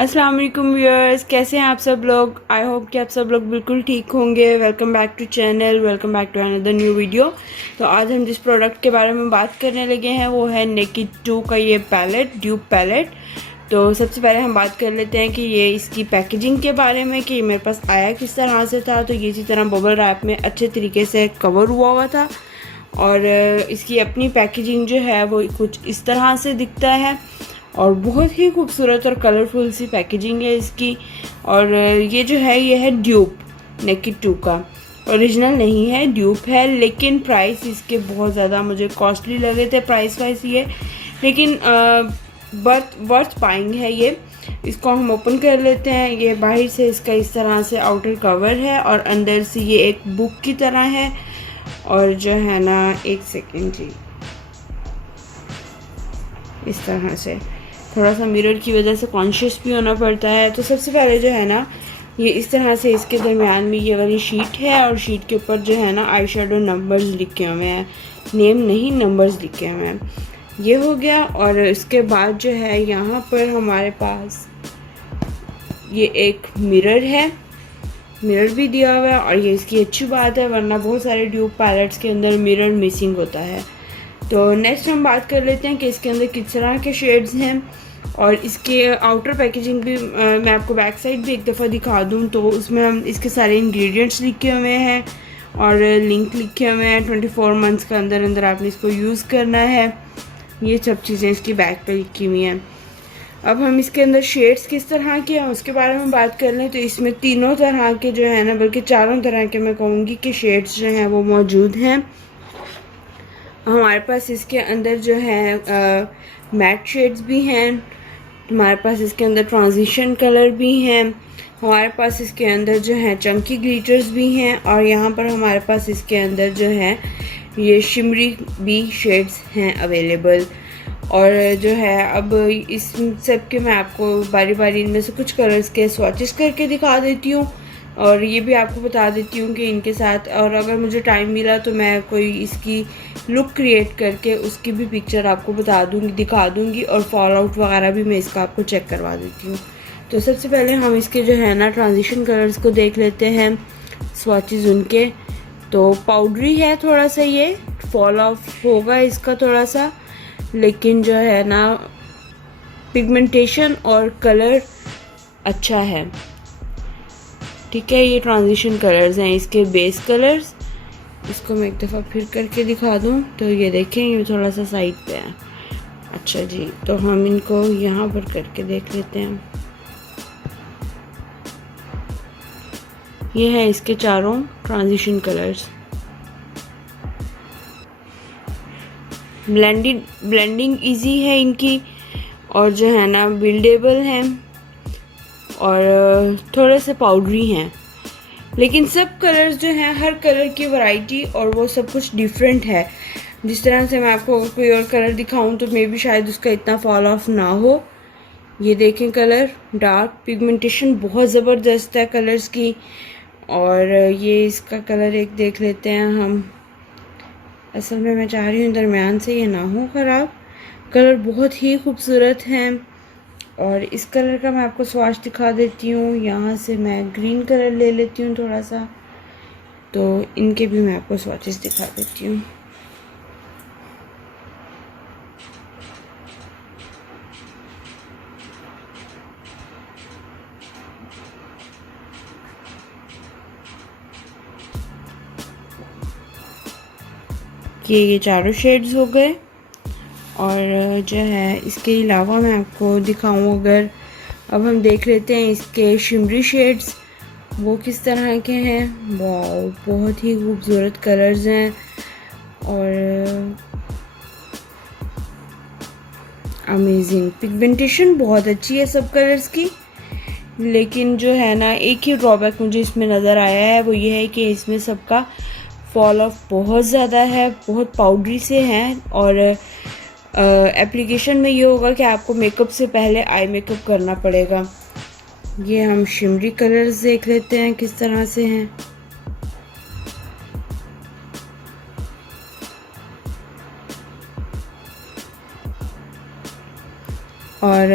अस्सलाम वालेकुम व्यूअर्स, कैसे हैं आप सब लोग। आई होप कि आप सब लोग बिल्कुल ठीक होंगे। Welcome back to channel, welcome back to another new video. तो आज हम जिस प्रोडक्ट के बारे में बात करने लगे हैं वो है नेकिड 2 का ये पैलेट, ड्यूप पैलेट। तो सबसे पहले हम बात कर लेते हैं कि ये इसकी पैकेजिंग के बारे में, कि मेरे पास आया किस तरह से था। तो ये इसी तरह बबल रैप में अच्छे तरीके से कवर हुआ हुआ था और इसकी अपनी पैकेजिंग जो है वो कुछ इस तरह से दिखता है और बहुत ही खूबसूरत और कलरफुल सी पैकेजिंग है इसकी। और ये जो है ये है ड्यूप नेकिड 2 का, ओरिजिनल नहीं है, ड्यूप है। लेकिन प्राइस इसके बहुत ज़्यादा मुझे कॉस्टली लगे थे प्राइस वाइज ये, लेकिन वर्थ बाइंग है ये। इसको हम ओपन कर लेते हैं। ये बाहर से इसका इस तरह से आउटर कवर है और अंदर से ये एक बुक की तरह है। और जो है ना, एक सेकेंड जी, इस तरह से थोड़ा सा मिरर की वजह से कॉन्शियस भी होना पड़ता है। तो सबसे पहले जो है ना, ये इस तरह से इसके दरमियान में ये वाली शीट है और शीट के ऊपर जो है ना आई शेडो नंबर्स लिखे हुए हैं, नेम नहीं नंबर्स लिखे हुए हैं। ये हो गया। और इसके बाद जो है यहाँ पर हमारे पास ये एक मिरर है, मिरर भी दिया हुआ है। और ये इसकी अच्छी बात है, वरना बहुत सारे ड्यूप पैलेट्स के अंदर मिरर मिसिंग होता है। तो नेक्स्ट हम बात कर लेते हैं कि इसके अंदर किस तरह के शेड्स हैं। और इसके आउटर पैकेजिंग भी मैं आपको बैक साइड भी एक दफ़ा दिखा दूं। तो उसमें हम इसके सारे इंग्रेडिएंट्स लिखे हुए हैं और लिंक लिखे हुए हैं। 24 मंथ्स के अंदर अंदर आपने इसको यूज़ करना है। ये सब चीज़ें इसकी बैक पे लिखी हुई हैं। अब हम इसके अंदर शेड्स किस तरह के हैं उसके बारे में बात कर लें। तो इसमें तीनों तरह के जो है ना, बल्कि चारों तरह के मैं कहूँगी कि शेड्स जो हैं वो मौजूद हैं हमारे पास। इसके अंदर जो है मैट शेड्स भी हैं, हमारे पास इसके अंदर ट्रांजिशन कलर भी हैं, हमारे पास इसके अंदर जो है चंकी ग्लिटर्स भी हैं, और यहाँ पर हमारे पास इसके अंदर जो है ये शिमरी भी शेड्स हैं अवेलेबल। और जो है अब इस सब के मैं आपको बारी बारी इनमें से कुछ कलर्स के स्वॉचेस करके दिखा देती हूँ और ये भी आपको बता देती हूँ कि इनके साथ, और अगर मुझे टाइम मिला तो मैं कोई इसकी लुक क्रिएट करके उसकी भी पिक्चर आपको बता दूँगी, दिखा दूँगी, और फॉल आउट वगैरह भी मैं इसका आपको चेक करवा देती हूँ। तो सबसे पहले हम इसके जो है ना ट्रांजिशन कलर्स को देख लेते हैं, स्वॉचेस उनके। तो पाउडरी है थोड़ा सा, ये फॉल ऑफ होगा इसका थोड़ा सा, लेकिन जो है ना पिगमेंटेशन और कलर अच्छा है। ठीक है, ये ट्रांजिशन कलर्स हैं इसके, बेस कलर्स। इसको मैं एक दफ़ा फिर करके दिखा दूं तो ये देखें, ये थोड़ा सा साइड पे है। अच्छा जी, तो हम इनको यहाँ पर करके देख लेते हैं। ये है इसके चारों ट्रांजिशन कलर्स। ब्लेंडिंग इजी है इनकी, और जो है ना बिल्डेबल हैं, और थोड़े से पाउडरी हैं। लेकिन सब कलर्स जो हैं, हर कलर की वैरायटी और वो सब कुछ डिफरेंट है। जिस तरह से मैं आपको कोई और कलर दिखाऊं तो मे भी शायद उसका इतना फॉल ऑफ ना हो। ये देखें कलर, डार्क पिगमेंटेशन बहुत ज़बरदस्त है कलर्स की। और ये इसका कलर एक देख लेते हैं हम। असल में मैं चाह रही हूँ दरमियान से ये ना हो ख़राब। कलर बहुत ही खूबसूरत हैं। और इस कलर का मैं आपको स्वाच दिखा देती हूँ। यहाँ से मैं ग्रीन कलर ले लेती हूँ थोड़ा सा, तो इनके भी मैं आपको स्वाचेस दिखा देती हूँ। ये चारों शेड्स हो गए। और जो है इसके अलावा मैं आपको दिखाऊँ अगर, अब हम देख लेते हैं इसके शिमरी शेड्स वो किस तरह के हैं। वाओ, बहुत ही खूबसूरत कलर्स हैं और अमेजिंग पिगमेंटेशन बहुत अच्छी है सब कलर्स की। लेकिन जो है ना एक ही ड्रॉबैक मुझे इसमें नज़र आया है, वो ये है कि इसमें सबका फॉल ऑफ बहुत ज़्यादा है, बहुत पाउडरी से हैं। और एप्लीकेशन में ये होगा कि आपको मेकअप से पहले आई मेकअप करना पड़ेगा। ये हम शिमरी कलर्स देख लेते हैं किस तरह से हैं। और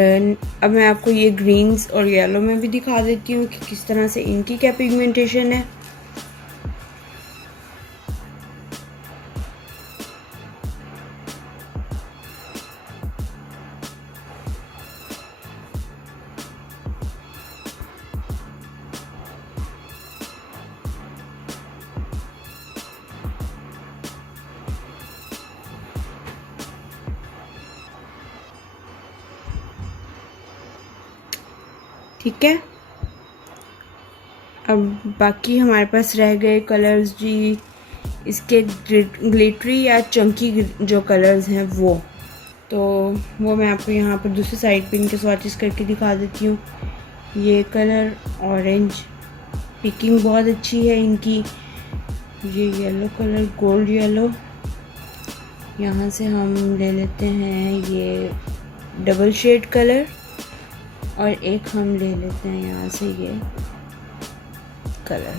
अब मैं आपको ये ग्रीन्स और येलो में भी दिखा देती हूँ कि किस तरह से इनकी क्या पिगमेंटेशन है। ठीक है, अब बाकी हमारे पास रह गए कलर्स जी, इसके ग्लिटरी या चंकी जो कलर्स हैं वो मैं आपको यहाँ पर दूसरी साइड पे इनके स्वॉचेस करके दिखा देती हूँ। ये कलर ऑरेंज, पिकिंग बहुत अच्छी है इनकी। ये येलो कलर, गोल्ड येलो, यहाँ से हम ले लेते हैं ये डबल शेड कलर, और एक हम ले लेते हैं यहाँ से ये कलर।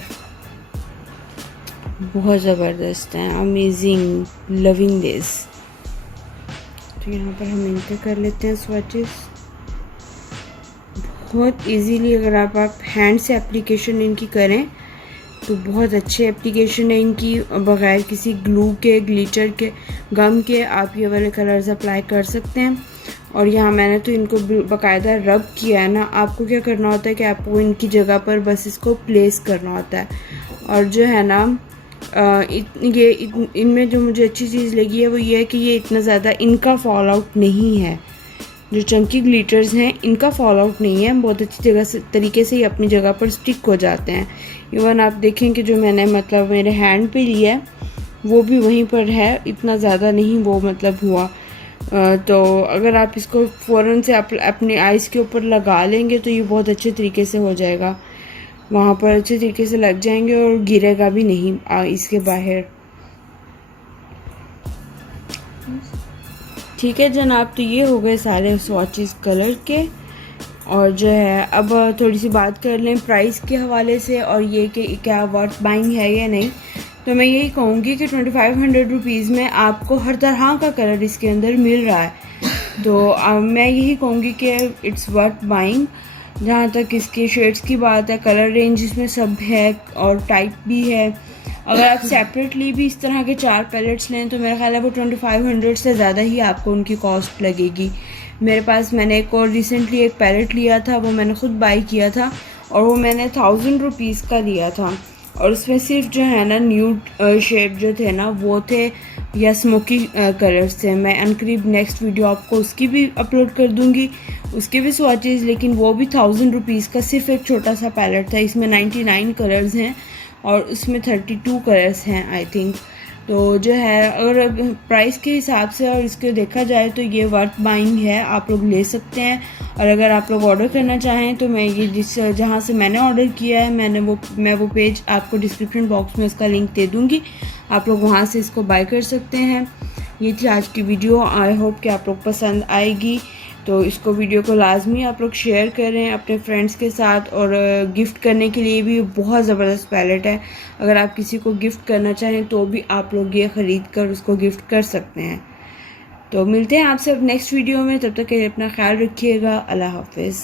बहुत ज़बरदस्त है, अमेजिंग, लविंग दिस। तो यहाँ पर हम इनके कर लेते हैं स्वॉचेस बहुत इजीली। अगर आप हैंड से एप्लीकेशन इनकी करें तो बहुत अच्छे एप्लीकेशन है इनकी, बगैर किसी ग्लू के, ग्लिटर के, गम के आप ये वाले कलर्स अप्लाई कर सकते हैं। और यहाँ मैंने तो इनको बाकायदा रब किया है ना। आपको क्या करना होता है कि आपको इनकी जगह पर बस इसको प्लेस करना होता है। और जो है ना इनमें जो मुझे अच्छी चीज़ लगी है वो ये है कि ये इतना ज़्यादा इनका फॉल आउट नहीं है। जो चंकी ग्लिटर्स हैं इनका फॉल आउट नहीं है, बहुत अच्छी जगह से तरीके से ही अपनी जगह पर स्टिक हो जाते हैं। इवन आप देखें कि जो मैंने मतलब मेरे हैंड पे लिया है वो भी वहीं पर है, इतना ज़्यादा नहीं वो मतलब हुआ। तो अगर आप इसको फ़ौरन से अपने आइज़ के ऊपर लगा लेंगे तो ये बहुत अच्छे तरीके से हो जाएगा, वहाँ पर अच्छे तरीके से लग जाएंगे और गिरेगा भी नहीं इसके बाहर। ठीक है जनाब, तो ये हो गए सारे स्वॉचेस कलर के। और जो है अब थोड़ी सी बात कर लें प्राइस के हवाले से, और ये कि क्या वर्थ बाइंग है या नहीं। तो मैं यही कहूँगी कि 2500 रुपीज़ में आपको हर तरह का कलर इसके अंदर मिल रहा है। तो मैं यही कहूँगी कि इट्स वर्थ बाइंग। जहाँ तक इसके शेड्स की बात है, कलर रेंज इसमें सब है और टाइप भी है। अगर आप सेपरेटली भी इस तरह के 4 पैलेट्स लें तो मेरा ख्याल है वो 2500 से ज़्यादा ही आपको उनकी कॉस्ट लगेगी। मेरे पास मैंने एक और रिसेंटली एक पैलेट लिया था, वो मैंने ख़ुद बाई किया था और वो मैंने 1000 रुपीज़ का लिया था। और उसमें सिर्फ जो है ना न्यूड शेड जो थे ना वो थे, या स्मोकी कलर्स थे। मैं अनकरीब नेक्स्ट वीडियो आपको उसकी भी अपलोड कर दूँगी, उसके भी स्वॉचेस। लेकिन वो भी 1000 रुपीज़ का सिर्फ एक छोटा सा पैलेट था। इसमें 99 कलर्स हैं और उसमें 32 कलर्स हैं आई थिंक। तो जो है अगर प्राइस के हिसाब से और इसको देखा जाए तो ये वर्थ बाइंग है, आप लोग ले सकते हैं। और अगर आप लोग ऑर्डर करना चाहें तो मैं ये जहाँ से मैंने ऑर्डर किया है मैं वो पेज आपको डिस्क्रिप्शन बॉक्स में उसका लिंक दे दूँगी, आप लोग वहाँ से इसको बाय कर सकते हैं। ये थी आज की वीडियो, आई होप कि आप लोग पसंद आएगी। तो इसको वीडियो को लाजमी आप लोग शेयर करें अपने फ्रेंड्स के साथ। और गिफ्ट करने के लिए भी बहुत ज़बरदस्त पैलेट है, अगर आप किसी को गिफ्ट करना चाहें तो भी आप लोग ये ख़रीद कर उसको गिफ्ट कर सकते हैं। तो मिलते हैं आपसे अब नेक्स्ट वीडियो में, तब तक के लिए अपना ख्याल रखिएगा। अल्लाह हाफिज़।